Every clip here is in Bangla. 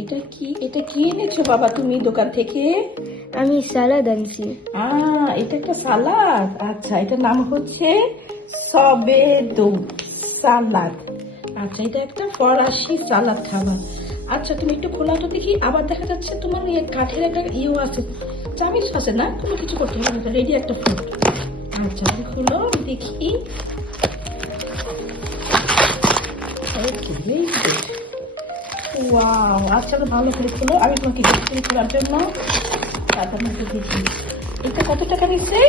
এটা কি এনেছো বাবা তুমি দোকান থেকে? আমি সালাদ আনছি। এটা একটা সালাদ। আচ্ছা, এটার নাম হচ্ছে সবেদো সালাদ। আচ্ছা, এটা একটা ফরাসি সালাদ খাবার। আচ্ছা, তুমি একটু খোলা তো দেখি। আবার দেখা যাচ্ছে তোমার কাঠের একটা আছে, চামিচ আছে না? কোনো কিছু করতে হবে না, রেডি একটা ফুড। আচ্ছা, তুমি খোলো, আমি দেখি। ওয়াও, আচ্ছা, ভালো করে খোলো। আমি তোমাকে গিফট খোলার জন্য আপনাকে দেখি। এটা কত টাকা নিচ্ছে?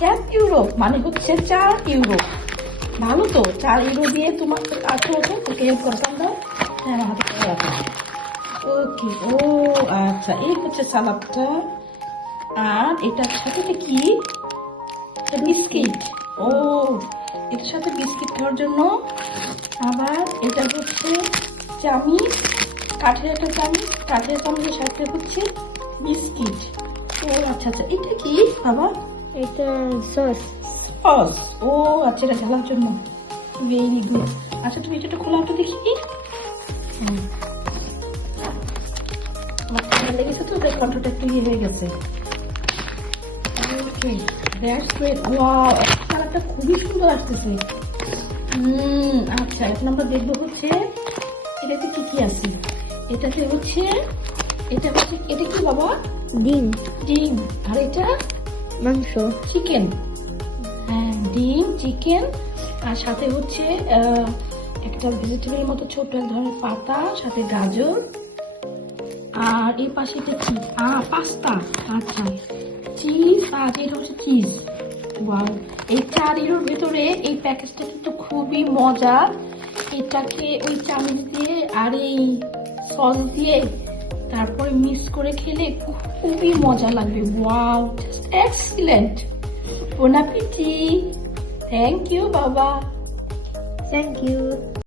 4 ইউরো, মানে হচ্ছে 4 ইউরো। ভালো তো, 4 ইউরো দিয়ে তোমার আছে ওকে হেল্প করতাম না। হ্যাঁ, হাতে করে রাখো। ওকে, ও আচ্ছা, এই হচ্ছে সালাদটা। আর এটার সাথে কি? বিস্কিট। ও, এটার সাথে বিস্কিট খাওয়ার জন্য। আবার এটা হচ্ছে চামিচ, কাঠের একটা চামিচ, কাঠের চামিচের সাথে হচ্ছে বিস্কিট। ও আচ্ছা আচ্ছা, এটা কি বাবা? এটা সস। সস। ও আচ্ছা, এটা ঢালার জন্য। Very good. আচ্ছা, তুমি এটা খোলা তো দেখি। আমার ঠান্ডা লেগেছে তো, তাই কণ্ঠটা একটু ইয়ে হয়ে গেছে। ওকে, দ্যাটস গ্রেট। ওয়াও, কালারটা খুবই সুন্দর আসতেছে। আচ্ছা, এখন আমরা দেখবো হচ্ছে এটাতে কি কি আছে। এটাতে হচ্ছে এটা কি বাবা? ডিম। ডিম। আর এটা মাংস। চিকেন। হ্যাঁ, ডিম, চিকেন, আর সাথে হচ্ছে একটা ভেজিটেবলের মতো ছোট এক ধরনের পাতা, সাথে গাজর। আর এই পাশে এটা কি? পাস্তা। আচ্ছা, চিজ। আর এটা হচ্ছে চিজ। ওয়াও, এই 4 ইউরোর ভেতরে এই প্যাকেজটা কিন্তু খুবই মজার। এটাকে ওই চামিচ দিয়ে আর এই সস দিয়ে তারপরে মিক্স করে খেলে খুবই মজা লাগবে। Wow, just excellent. Bon appetit. Thank you বাবা। Thank you.